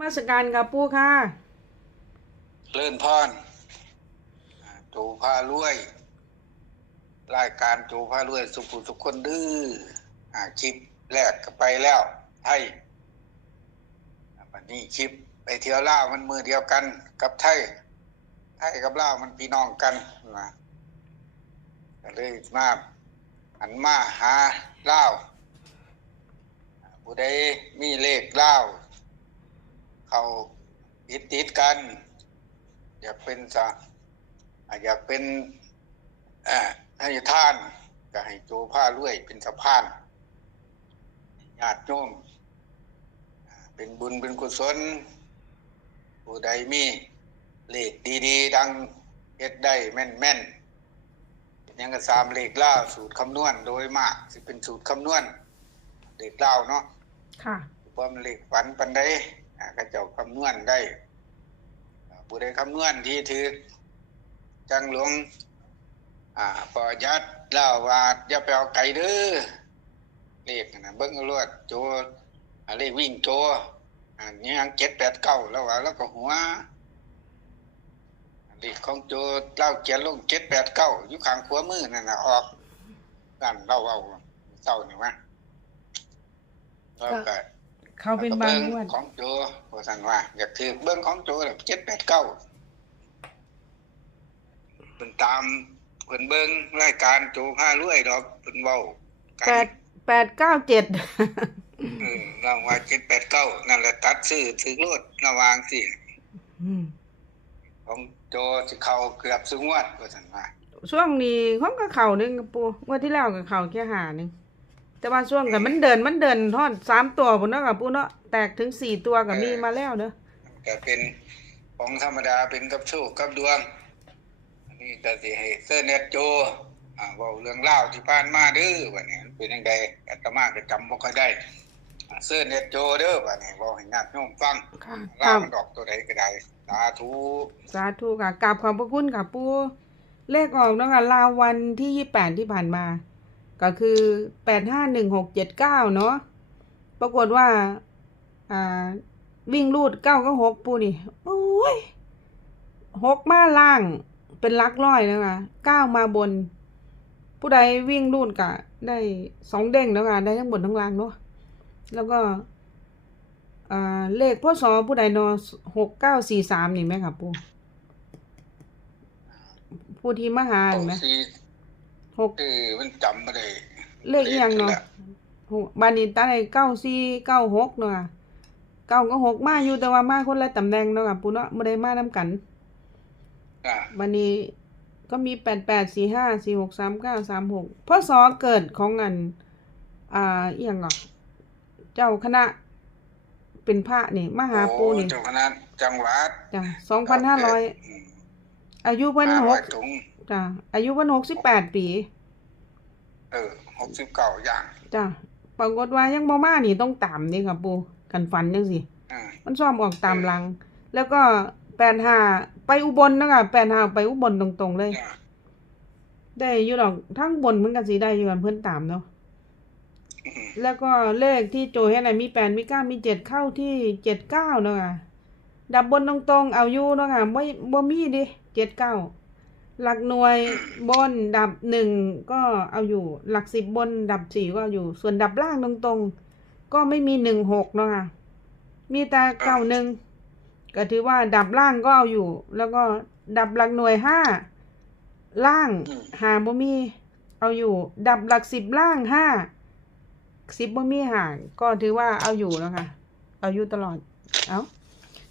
มาสการกับปู่ค่ะ เลื่อนพรอ่าจูพารวย รายการจูพารวย สุขุทุกคนดื้ออาคลิปแรกก็ไปแล้วไทยอ่าวันนี้คลิปไปเที่ยวล่ามันมือเดียวกัน กับไทยไทยกับล่ามันพี่น้องกันนะก็เลยมาหันมาหาเล่าวอ่าผู้ใดมีเลขเล่า เขาติดติดๆกัน อยากเป็นสะอ่าอยากเป็นอ่าให้ท่านก็ให้โจผ้าลวยเป็นสะพานญาติโยมอ่าเป็นบุญเป็นกุศล ผู้ใดมีเลขดีๆ ดังเฮ็ดได้แม่นๆเป็นหยังก็สามเลขล่าวสูตรคำนวณโดยมากสิเป็นสูตรคำนวณเลขล่าวเนาะค่ะความเลขฝันปันใด ก็เจ้าคำนวณได้ผู้ใดคำนวณที่ถือจังหลวงอ่าปอยัดเล่าว่าอย่าไปเอาไก่เด้อเลขนะเบิ้งเอารวดโจอ่าเลขวิ่งโจอ่านี่ยังเจ็ดแปดเก้าแล้วว่าแล้วก็หัวเลขของโจเล่าเขียนลงเจ็ดแปดเก้าอยู่ข้างขวามือนั่นนะออกกันเล่าเอาเศร้านี่วะแล้วก็ เขาเป็นบางงวดของโจว่าสั่นว่าอยากถือเบิ้องของโจแบบเจ็ดแปดเก้าเป็นตามเพิ่นเบิ้องรายการโจผ้ารวยดอกเพิ่นเว้าแปดแปดเก้าเจ็ดเราว่าเจ็ดแปดเก้านั่นแหละตัดซื้อถือโลดระวางสิของโจสิเข้าเกือบสุงวดว่าสั่นว่าช่วงนี้ห้องกับเข่าหนึงปูงวดที่แล้วกับเข่าแค่หาหนึ่ง แต่ว่าช่วงกันมันเดินมันเดินทอดสามตัวบนเนาะกับปูเนาะแตกถึงสี่ตัวกับมีมาแล้วเนอะก็เป็นของธรรมดาเป็นกับโชคกับดวงอันนี้ก็สิให้เสื้อเน็ตโจอ่าเว้าเรื่องเล่าวที่ผ่านมาเด้อว่านี่มันเป็นจังไดอาตมาก็จำบ่ค่อยได้อ่าเสื้อเน็ตโจเด้อว่านี่เว้าให้ญาติโยมฟังค่ะเล่าวมันดอกตัวใดก็ได้สาธุ สาธุค่ะกราบขอบพระคุณค่ะปูเลขออกเนาะค่ะลาววันที่ยี่แปดที่ผ่านมา ก็คือแปดห้าหนึ่งหกเจ็ดเก้าเนาะปรากฏว่า อ่า วิ่งรูดเก้าก็หกปูนี่ โอ้ยหกมาล่างเป็นลักร้อยนะคะเก้ามาบน ผู้ใดวิ่งรูดกะ ได้สองเด้งแล้วค่ะได้ทั้งบนทั้งล่างเนาะแล้วก็อ่าเลขพ่อสอผู้ใดนอหกเก้าสี่สามนี่ไหมครับปูผู้ที่มาหาเอาเห็นไหมสิ หกเออมันจำบ่ได้เลขอีหยังเนาะหกบานิตาได้เก้าสี่เก้าหกเนาะเก้าก็หกมาอยู่แต่ว่ามาคนละตำแหน่งเนาะครับปูเนาะไม่ได้มานํกันอ่าบันนี้ก็มีแปดแปดสี่ห้าสี่หกสามเก้าสามหกพ่อสอเกิดของอันอ่าเอียงอะเจ้าคณะเป็นพระนี่มาหาปูนี่โอ้เจ้าคณะจังหวัดจ้ะสองพันห้าร้อยมอายุเพิ่นหห้าร้อกยถุง จ้ะอายุเพิ่นหกสิบแปดปี เออ69อย่างจ้ะปรากฏว่ายังบ่มานี่ต้องตามนี่ค่ะปูกันฝันจังสิอ่ามันซ่อมออกตามหลัง แล้วก็แปดห้าไปอุบลนะคะแปดห้าไปอุบลตรงๆเลยอ่าได้อยู่ดอกทั้งบนเหมือนกันสิได้อยู่กันเพื่อนตามเนาะอืมแล้วก็เลขที่โจให้ไหนมีแปดมีเก้ามีเจ็ดเข้าที่เจ็ดเก้าเนาะค่ะดับบนตรงๆ เอาอยู่เนาะค่ะบ่บ่มีดิเจ็ดเก้า หลักหน่วยบนดับหนึ่งก็เอาอยู่หลักสิบบนดับสี่ก็เอาอยู่ ส่วนดับล่างตรงๆ ก็ไม่มีหนึ่งหกเนาะค่ะ มีแต่เก้าหนึ่งก็ถือว่าดับล่างก็เอาอยู่ แล้วก็ดับหลักหน่วยห้าล่างหาบ่มีเอาอยู่ ดับหลักสิบล่างห้าสิบบ่มีห่างก็ถือว่าเอาอยู่แล้วค่ะ เอาอยู่ตลอด เอา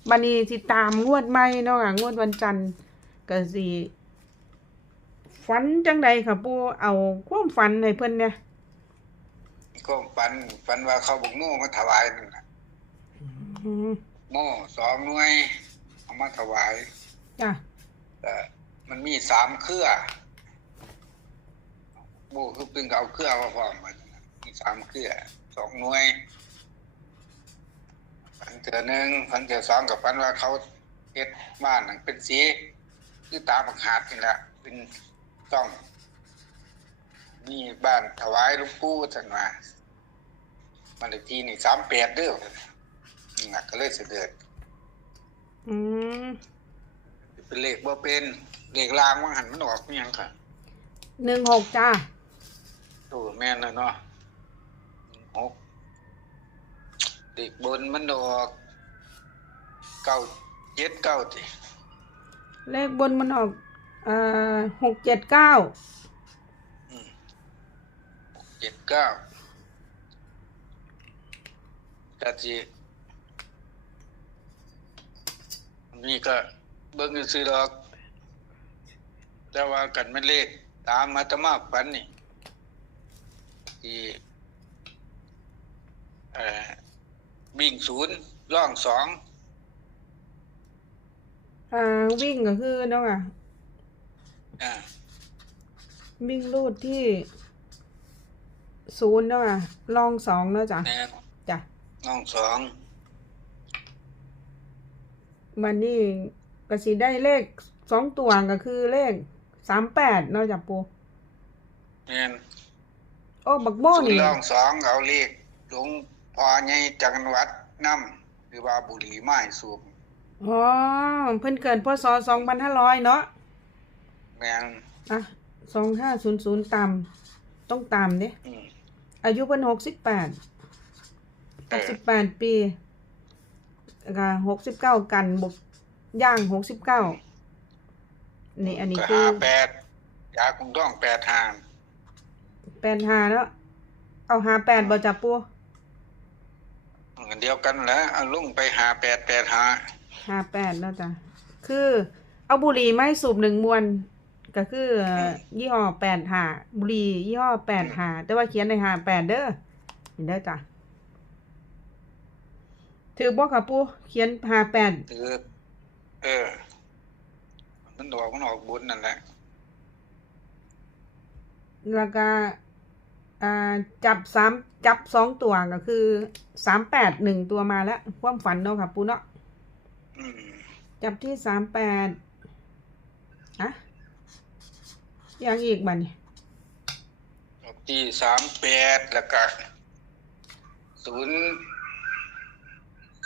บันนี้สิตามงวดใหม่เนาะค่ะงวดวันจันทร์ก็สิ ฝันจังใดค่ะปูเอาความฝันให้เพิ่นเนี่ยก็ฝันฝันว่าเขาบุกโม่มาถวายนั่นน่ะอืมโม่สองหน่วยเอามาถวาย จ้ะแต่มันมีสามเครือโม่คือเพิ่งเอาเครือมาพร้อมมันน่ะมีสามเครือสองหน่วยฝันเจอหนึ่งฝันเจอสองกับฝันว่าเขาเฮ็ดบ้านหนังเป็นสี คือตาบักหาดนี่แหละเป็น ต้อง มีบ้านถวายหลูกปู่สันว่ามันเลขที่นี่สามแปดเด้อนั่นน่ะก็เลยเสด็จอืมเป็นเลขบ่เป็นเลขลางมันหันมันออกอิหยังค่ะหนึ่งหกจ้าโอ้แม่นแล้วเนาะหกเลขบนมันออกเก้าเจ็ดเก้าติเลขบนมันออก อ่าหกเจ็ดเก้าอืมหกเจ็ดเก้าก็สินี่ก็เบิ่งซื้อๆดอก แต่ว่ากันไม่เลข ตามมาตมาปันนี่ที่เอ่อวิ่งศูนย์ล่องสอง อ่า วิ่งก็คือเนาะอะ อ่าวิ่งรูดที่ศูนย์เนาะอะลองสองเนาะจ้ะแน่นจ้ะล่องสองมันนี่ก็สิได้เลขสองตัวก็คือเลขสามแปดเนาะจ้ะปูแม่นโอ้บักโม่ศูนนี่ย์ล่องสองเอาเลขหลวงพ่อใหญ่จังหวัดน้ำหรือว่าบุรีไม้สูบอ๋อเพิ่นเกิดพศสองพันห้าร้อยเนาะ แม่นอะสองห้าศูนย์ศูนย์ตามต้องตามเด้อืมอายุเพิ่นหกสิบแปดเอหกอสิบแปดปีแล้วก็หกสิบเก้ากันบกย่างหกสิบเก้านี่อันนี้ก็คือหาแปดยาคุงต้องแปดหางแปดหาแล้วเอาหาแปดบ่จับปูอันเดียวกันแหล้วเอาลุงไปหาแปดแปดหาหาแปดแล้วจ้ะคือ เอาบุหรี่ไม้สูบหนึ่งมวน ก็คือเอ่อยี่ห้อแปดหาบุหรี่ยี่ห้อแปดหาแต่ว่าเขียนในหาแปดเด้อเห็นได้อจ้ะถือบ่ค่ะปูเขียนหาแปดถือเออ มันออกมันออกบุญนั่นแหละแล้วก็อ่าจับสามจับสองตัวก็คือสามแปดหนึ่งตัวมาแล้วความฝันเนาะค่ะปูเนาะอืมจับที่สามแปดอะ ยังอีกบัดนี่ออกที่สามแปดแล้วก็ศูนย์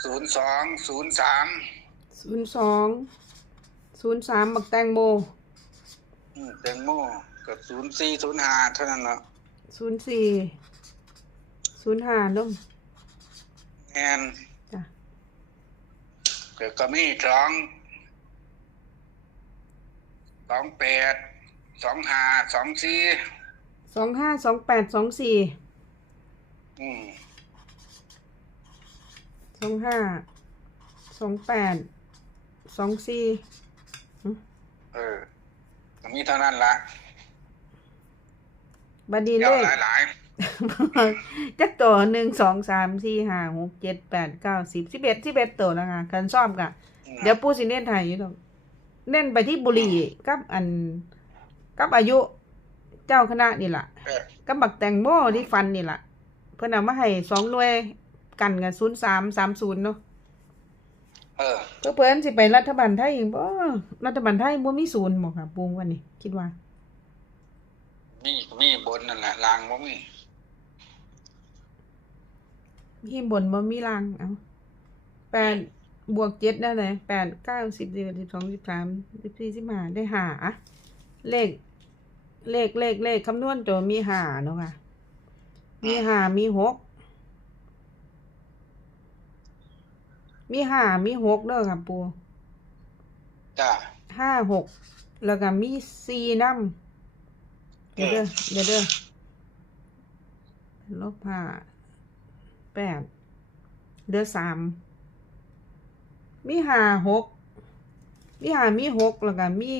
ศูนย์สองศูนย์สามศูนย์สองศูนย์สามบักแตงโมอืมแตงโมกับศูนย์สี่ศูนย์ห้าเท่านั้นเนาะศูนย์สี่ศูนย์ห้านุ่มแอนจ้ะเกิดก็มีสองสองแปด สองห้าสองสี่สองห้าสองแปดสองสี่อืมสองห้าสองแปดสองสี่เออก็มีเท่านั้นละบัดนี้เดี๋เลยวขหลาย จักตัวหนึ่งสองสามสี่ห้าหกเจ็ดแปดเก้าสิบสิบเอ็ดสิบเอ็ดตัวแล้วค่ะกันซ่อมกะๆอืมเดี๋ยวปูสิเน้นไทยอยู่ตรงเน้นไปที่บุหรี่กับอัน กับอายุเจ้าคณะนี่แหละเออกับบักแตงโมที่ฟันนี่แหละเพื่อนเอามาให้สองหน่วยกันกับศูนย์สามสามศูนย์เนาะเออก็เพื่อนสิไปรัฐบาลไทยบ่รัฐบาลไทยบ่มีศูนย์บ่ค่ะปูวันนี้คิดว่า มีมีบนนั่นแหละลางบ่มีมีบนบ่มีล่างเอาแปดบวกเจ็ดได้เลยแปดเก้าสิบสิบเอ็ดสิบสองสิบสามสิบสี่สิบห้าได้หาอะ เลข เลขเลขเลขคำนวณตัวมีหาเนาะค่ะ มีหามีหก มีหามีหกเด้อค่ะปูจ้าห้าหก แล้วก็มีสี่น้ำเดี๋ยวเด้อเดี๋ยวเด้อลบห้าแปดเดือสามมีห้าหกมีห้ามีหกแล้วก็มี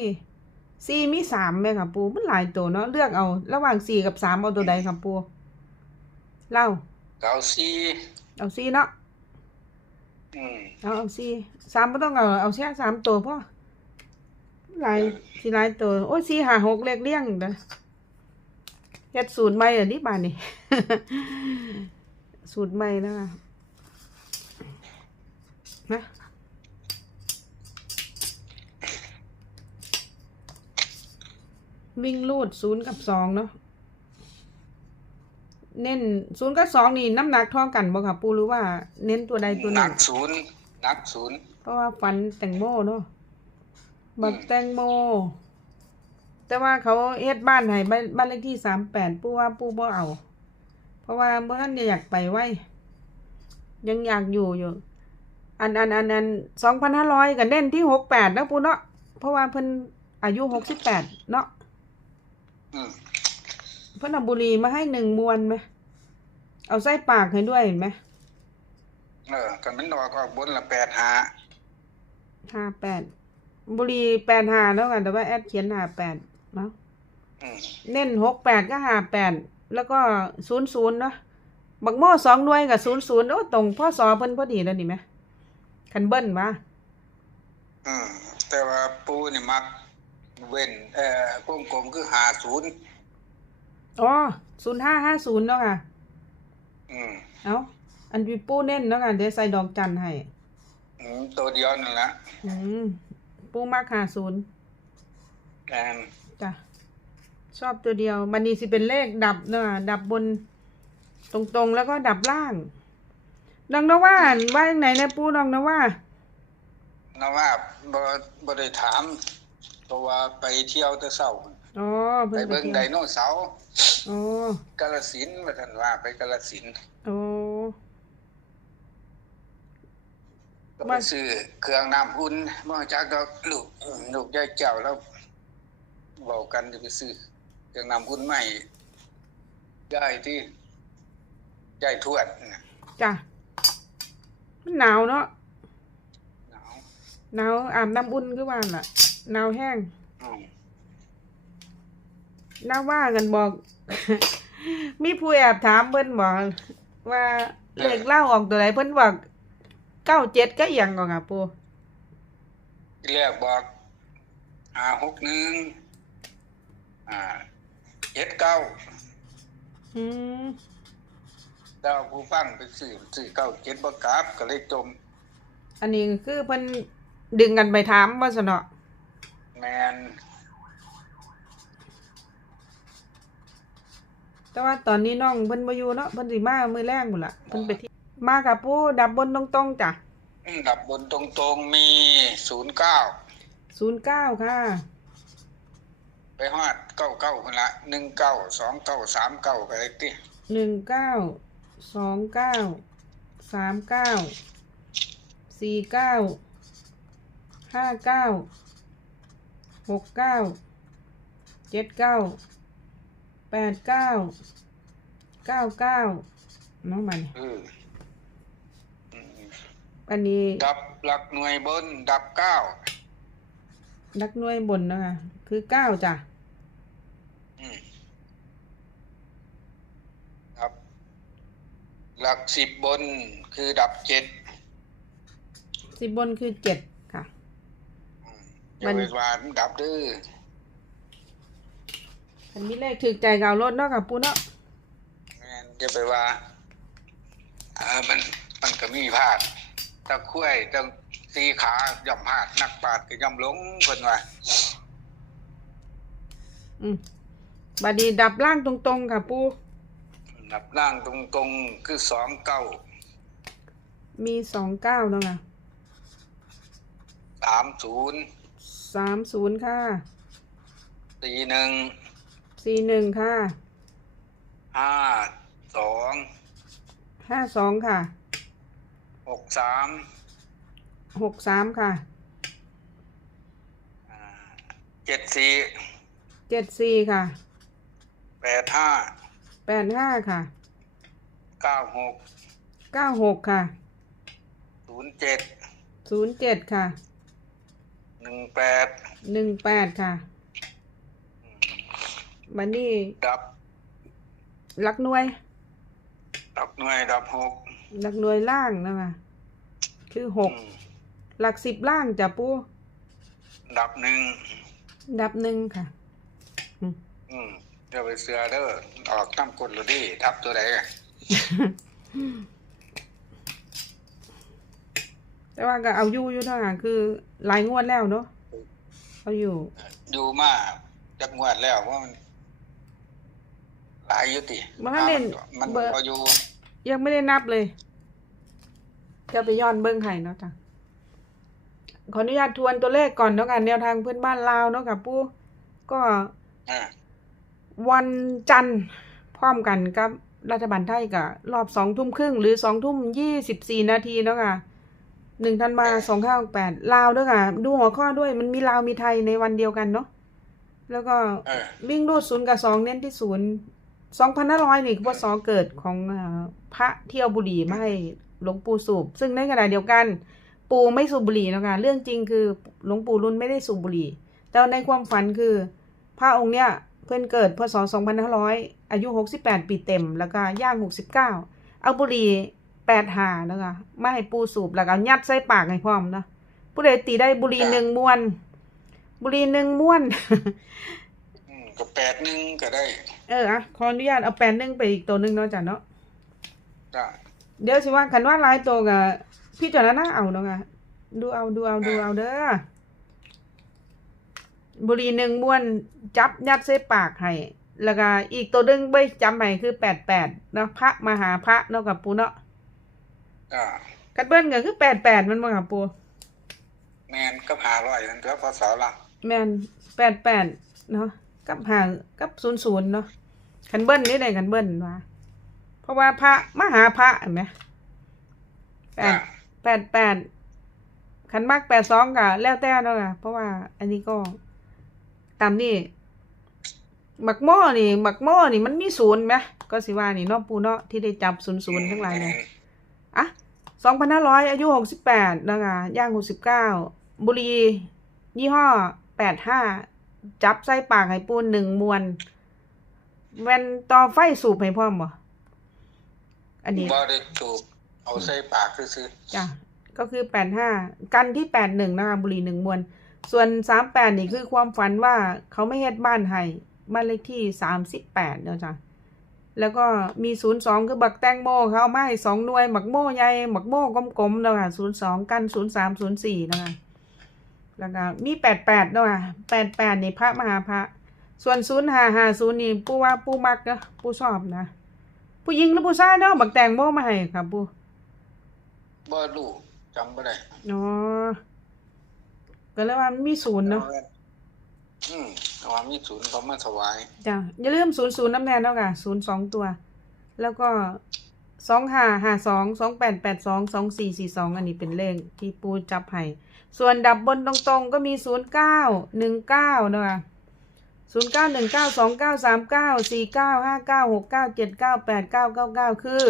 สี่มีสามแม่ค่ะปูมันหลายตัวเนาะเลือกเอา ระหว่างสี่กับสามเอาตัวใดค่ะปูเล่าเก้าสี่เอาสี่เนาะอืมเอาเอาสี่สามไม่ต้องเอาเอาแค่สามตัวพ่อหลายสี่หลายตัวโอ้ยสี่ห้าหกเลขเลี่ยงเด้อเฮ็ดสูตรใหม่อันนี้บานนี่สูตรใหม่นะคะนะ วิ่งลูดศูนย์กับสองเนาะเน้นศูนย์กับสองนี่น้ำหนักเท่ากันบ่ค่ะปูหรือว่าเน้นตัวใดตัวหนันึ่งกศูนย์นักศูนย์เพราะว่าฝันแตงโมเนาะบักแตงโม แต่ว่าเขาเฮ็ดบ้านให้บ้านบ้านเลขที่สามแปดปู่ว่าปู่บ่เอา เพราะว่าบ่ท่านอยากไปไว้ ยังอยากอยู่อยู่ อันอันอันอันสองพันห้าร้อยก็เน้นที่หกแปดนะปู่เนาะเพราะว่าเพิ่นอายุหกสิบแปดเนาะอืม เพิ่นเอาบุหรี่มาให้หนึ่งมวนไหม เอาใส่ปากให้ด้วยเห็นไหมเออกันมันออกออกบนละแปดหาห้าแปดบุหรี่แปดห้าแล้วกัน แต่ว่าแอดเขียนห้าแปดเนาะอืมเน้นหกแปดก็ห้าแปดแล้วก็ศูนย์ศูนย์เนาะบักโม่สองหน่วยกับศูนย์ศูนย์โอ้ตรงพ่อสอเพิ่นพอดีแล้วนี่ไหมคันเบิ้ลวะอืมแต่ว่าปูนี่มัก เว้นเอ่อกลมๆคือหาศูนย์อ๋อศูนย์ห้าห้าศูนย์เนาะค่ะ อืมเอาอันพี่ปูเน้นเนาะค่ะ เดี๋ยวใส่ดอกจันให้ อืมตัวเดียวนั่นละอืม ปูมากหาศูนย์แอนจ้ะ ชอบตัวเดียว มันนี่สิเป็นเลขดับเนอะดับบนตรงๆ แล้วก็ดับล่างน้องนะว่าว่าอย่างไหนนะปูน้องนะว่า นะว่าบ่บ่ได้ถาม เพราะว่าไปเที่ยวแต่เช้าอ๋อไปเพิ่นไปเบิ่งไดเที่ยวโนเสาร์อ๋อกาฬสินธุ์ว่าท่านว่า ไปกาฬสินธุ์โอ้ก็ไปซื้อเครื่องน้ำอุ่นมาจากดอกลูกลูกยายเจ้าแล้วเว้ากันจะไปซื้อเครื่องน้ำอุ่นใหม่ยายที่ยายทวดน่ะจ้ะมันหนาวเนาะหนาวหนาวอาบน้ำอุ่นคือว่าน่ะ หนาวแห้งอืมน่าว่ากันบอก มีผู้แอบถามเพิ่นบอกว่าเลขเล่าออกตัวไหนเพิ่นบอกเก้าเจ็ดก็อหยังก่อนค่ะปูที่แรกบอกอ่าหกหนึ่งอ่าเจ็ดเก้าอืมดาวผู้ฟังไปซื้อซื้อเก้าเจ็ดบ่กลับก็เลยจม อันนี้คือเพิ่นดึงกันไปถามว่าสนอ แมนแต่ว่าตอนนี้น้องเพิ่นบ่อยู่เนาะเพิ่นสิมามื้อแรงพุ่นล่ะเพิ่นไปที่มากับปูดับบนตรงๆจ้ะอืมดับบนตรงๆมีศูนย์เก้า09ค่ะ ไปฮอดเก้าเก้าคนละหนึ่งเก้าสองเก้าสามเก้าไปเลยติ19 29 39 49 59 69 79 89 99เนาะมันเอออืมอันนี้ดับหลักหน่วยบน ดับเก้านักหน่วยบนนะคะคือ9จ้ะอืมดับ หลักสิบบนคือดับเจ็ดสิบบนคือ7ค่ะอืมมั อย่านไปว่ามันดับเด้ออันนี้เลขถึกใจเก่ารถเนาะกับปูเนาะแม่นจะไปว่าอ่ามันมันก็มีพลาดตะคุ้ยตะสีขาย่อมพลาดนักปราดก็ย่อมหลงเพิ่นว่าอืมบัดนี้ดับล่างตรงๆค่ะปูดับล่างตรงๆคือสองเก้ามีสองเก้าเนาะค่ะสามศูนย์ สามศูนย์ค่ะสี่หนึ่งสี่หนึ่งค่ะห้าสองห้าสองค่ะหกสามหกสามค่ะอ่าเจ็ดสี่เจ็ดสี่ค่ะแปดห้าแปดห้าค่ะเก้าหกเก้าหกค่ะศูนย์เจ็ดศูนย์เจ็ดค่ะ หนึ่งแปดหนึ่งแปดค่ะบัดนี้ดับหลักหน่วย ดับหน่วยดับหกหลักหน่วยล่างเนาะคะคือหกอืมหลักสิบล่างจ้ะปูดับหนึ่งดับหนึ่งค่ะ อืมเดี๋ยวไปเสือเด้อออกตั้มกดหรือดิทับตัวไหน แต่ว่าก็เอาอยู่อยู่เท่านั้นคือหลายงวดแล้วเนาะเอาอยู่ อยู่มาจักงวดแล้วว่ามันหลายอยู่ติบ่ทันเล่นมันเบอร์พออยู่ ยังไม่ได้นับเลยจะไปย้อนเบิ้งไห้เนาะจ้ะขออนุญาตทวนตัวเลขก่อนเนาะค่ะแนวทางเพื่อนบ้านลาวเนาะค่ะปูก็อ่าวันจันทร์พร้อมกันกับรัฐบาลไทยกับรอบสองทุ่มครึ่งหรือสองทุ่มยี่สิบสี่นาทีเนาะค่ะ หนึ่งธันวาสองห้าแปดลาวด้วยค่ะ ดูหัวข้อด้วยมันมีลาวมีไทยในวันเดียวกันเนาะแล้วก็เออวิ่งรูดศูนย์กับสองเน้นที่ศูนย์สองพันห้าร้อยนี่คือพศเกิดของเอ่อพระเที่ยวบุหรี่ไม่ให้หลวงปู่สูบ ซึ่งในขณะเดียวกัน ปู่ไม่สูบบุหรี่เนาะคะเรื่องจริงคือหลวงปู่รุ่นไม่ได้สูบบุหรี่ แต่ในความฝันคือ พระองค์เนี้ยเพื่อนเกิดพศ2500อายุ68ปีเต็ม แล้วก็ย่าง69เอาบุหรี่แปดหาแล้วก็ไม่ให้ปูสูบแล้วก็ยัดใส่ปากให้พร้อมเนาะผู้ใดตีได้บุหรี่หนึ่งมวน บุหรี่หนึ่งม้วน อืมก็แปดหนึ่งก็ได้เอออะขออนุญาตเอาแปดหนึ่งไปอีกตัวหนึ่งเนาะจ้ะเนาะได้เดี๋ยวสิว่าคันว่าหลายตัวกับพี่จารณาเอาเนาะค่ะดูเอาดูเอาดูเอาเด้อบุหรี่หนึ่งม้วนจับยัดใส่ปากให้แล้วก็อีกตัวหนึงไปจำใหม่คือแปดแปดเนาะพระมหาพระเนาะกับปูเนาะ อ่ากัดเบิ้ลก็คือแปดแปดมันบ่กับปูแมนก็หาร้อยนั่นตัวพศละแม่นแปดแปดเนาะกับหากับศูนย์ศูนย์เนาะคันเบิ้ลนี่ได้คันเบิ้ลว่าเพราะว่าพระมหาพระเห็นไหมแปดอ่าแปดแปดขันมากแปดสองกะแล้วแต่เนาะค่ะเพราะว่า อันนี้ก็ตามนี่หมักหม้อนี่หมักหม้อนี่มันมีศูนย์ไหมก็สิว่านี่เนาะปูเนาะที่ได้จับศูนย์ศูนย์ทั้งหลายเนี่ยอะ สองพันห้าร้อยอายุหกสิบแปดนะคะย่างหกสิบเก้าบุหรี ยี่ห้อแปดห้าจับใส่ปากให้ปูหนึ่งมวนแวนต่อไฟสูบให้พร้อมบ่อันนี้บ่ได้ถูกเอาใส่ปากซื้อจ้ะก็คือแปดห้ากันที่แปดหนึ่งนะคะบุหรี่หนึ่งมวน ส่วนสามแปดนี่คือความฝันว่าเขาไม่เฮ็ดบ้านให้บ้านเลขที่สามสิบแปดเนาะจ้ะ แล้วก็มีศูนย์สองคือบักแตงโมเขาเอามาให้สองหน่วยบักโม่ใหญ่บักโม่กลมๆเนาะค่ะศูนย์สองกันศูนย์สามศูนย์สี่นะคะแล้วก็มีแปดแปดเนาะค่ะแปดแปดนี่พระมหาพระ ส่วนศูนย์ห้าห้าศูนย์นี่ผู้ว่าผู้มักเนาะผู้ชอบนะ ผู้หญิงหรือผู้ชายเนาะบักแตงโมมาให้ครับผู้ๆบ่รู้จำบ่ได้อ๋อก็เลยว่ามันมีศูนย์เนาะ อืมเอาว่ามีศูนย์เขามาถวายจ้ะอย่าลืมศูนย์ศูนย์น้ำแนนแล้วค่ะศูนย์สองตัว แล้วก็สองห้าห้าสองสองแปดแปดสองสองสี่สี่สองอันนี้เป็นเลขที่ปูจับให้ส่วนดับบนตรงๆก็มีศูนย์เก้าหนึ่งเก้าเนาะศูนย์เก้าหนึ่งเก้าสองเก้าสามเก้าสี่เก้าห้าเก้าหกเก้าเจ็ดเก้าแปดเก้าเก้าเก้าคือ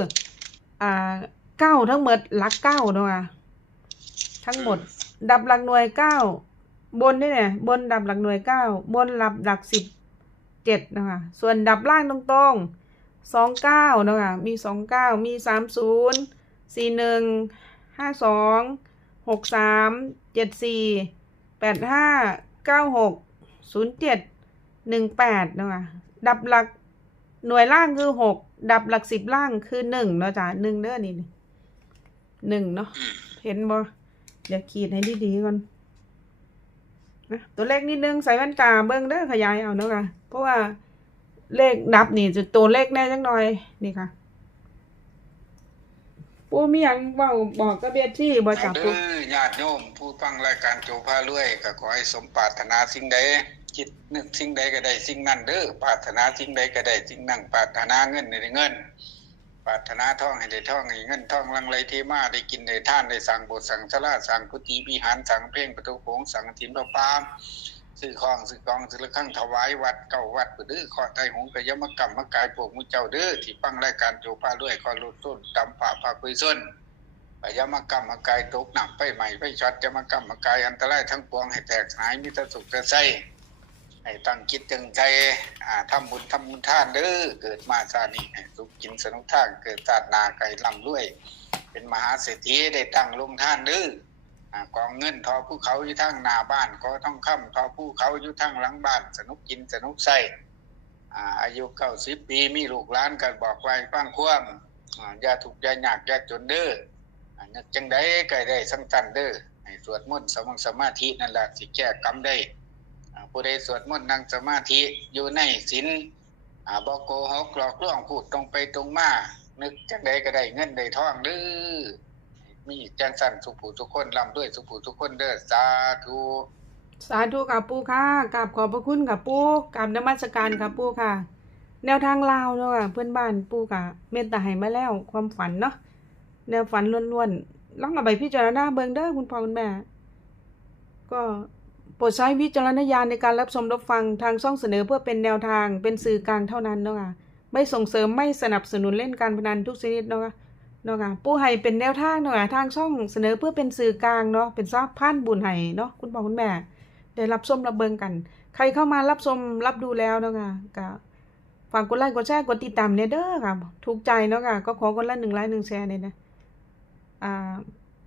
อ่าเก้าทั้งหมดหลักเก้าเนาะทั้งหมด ดับหลักหน่วยเก้า บนนี่เนี่ยบนดับหลักหน่วยเก้าบนหลับหลักสิบเจ็ดนะคะ ส่วนดับล่างตรงๆสองเก้านะคะ มีสองเก้ามีสามศูนย์สี่หนึ่งห้าสองหกสามเจ็ดสี่แปดห้าเก้าหกศูนย์เจ็ดหนึ่งแปดนะคะดับหลักหน่วยล่างคือหกดับหลักสิบล่างคือหนึ่งเนาะจ้ะหนึ่งเด้อนี่หนึ่งเนาะเห็นบ่เดี๋ยวขีดให้ดีๆก่อน นะตัวเลขนิดนึงใส่แว่นตาเบิ่งเด้อขยายเอาเนาะค่ะ เพราะว่าเลขดับนี่จะตัวเลขแน่จังหน่อยนี่ค่ะ ปูมีหยังว้าบอกกับเบียดที่บ่จับปูอญาติโยมผู้ฟังรายการโจพารวยก็ขอให้สมปรารถนาสิ่งใดคิดนึกสิ่งใดก็ได้สิ่งนั้นเด้อปรารถนาสิ่งใดก็ได้สิ่งนั้นปรารถนาเงินให้ได้เงิน ปรารถนาท่องให้ได้ท่องให้เงินท่องลังไหลเทมาได้กินได้ท่านได้สั่งบสถ์สั่งศาลาสั่งกุฏิวิหารสั่งเพ่งประตูโขงสั่งถิ่นพระปามซื้อของซื้อกองซื้อละครั้งถวายวัดเก่าวัดเด้อขอไตหงกะยมกรรมมกายพวกมุเจ้าเด้อที่ฟังรายการโจพารวยขอลดต้นตำป่าพาคุยส้นพยามกรรมมกายตกหนักไปใหม่ไปช็อตยามกรรมมกายอันตรายทั้งปวงให้แตกหายมิตรสุขจะใส่ ให้ตั้งคิดตึงใจทำบุญทำบุญท่านเด้อเกิดมาชาตินี้สุขกินสนุกท่านเกิดชาตินาไก่ลำด้วย เป็นมหาเศรษฐีได้ตั้งลงท่านเด้อกองเงินทอภูเขาอยู่ทางหน้าบ้านก็ต้องค้ำทอภูเขาอยู่ทางหลังบ้าน สนุกกินสนุกใส่อายุเก้าสิบปีมีลูกหลานกันบอกไว้ฟังความอ่าอย่าถูกยาหยากยาจนเด้อจังได้ก็ได้สังสันเด้อให้สวดมนต์สมังสมาธินั่นแหละสิแก้กรรมได้ ผู้ใดสวดมนต์นั่งสมาธิอยู่ในศีลอ่าบ่โกหกหลอกลวงพูดตรงไปตรงมานึกจังใดก็ได้เงินได้ทองเด้อมีจังสั่นสุผูทุกคนรำด้วยสุผูทุกคนเด้อสาธุสาธุกับปูค่ะกราบขอบพระคุณกับปูกราบนมัสการกับปูค่ะ แนวทางลาวเนาะค่ะเพื่อนบ้านปูกะเมตตาให้มาแล้วความฝันเนาะแนวฝันล้วนๆลองเอาไปพิจารณาเบิ่งเด้อคุณพ่อคุณแม่ก็ ปรดใช้วิจารณญาณในการรับชมรับฟังทางช่องเสนอเพื่อเป็นแนวทางเป็นสื่อกลางเท่านั้นเนาะค่ะไม่ส่งเสริมไม่สนับสนุนเล่นการพนันทุกชนิดเนาะค่ะเนาะค่ะปูให้เป็นแนวทางเนาะค่ะทางช่องเสนอเพื่อเป็นสื่อกลางเนาะเป็นซาพานบุญให้เนาะคุณพ่อคุณแม่ ได้รับชมรับเบิงกัน ใครเข้ามารับชมรับดูแล้วเนาะค่ะก็ฝากกดไลค์กดแชร์กดติดตามเนเด้อค่ะถูกใจเนาะค่ะก็ขอคนละหนึ่งไลค์หนึ่งแชร์เนี่ยนะอ่า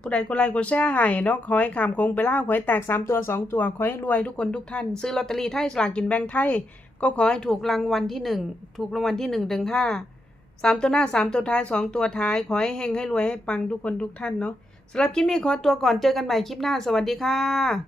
ผู้ใดก็ไลค์กดแชร์ให้เนาะขอให้คำคงไปเล่าขอให้แตกสามตัวสองตัว ขอให้รวยทุกคนทุกท่าน ซื้อลอตเตอรี่ไทยสลากกินแบ่งไทย ก็ขอให้ถูกรางวัลที่หนึ่งถูกรางวัลที่หนึ่งถึงห้าสามตัวหน้าสามตัวท้ายสองตัวท้าย ขอให้เฮงให้รวยให้ปังทุกคนทุกท่านเนาะสำหรับคลิปนี้ขอตัวก่อนเจอกันใหม่คลิปหน้าสวัสดีค่ะ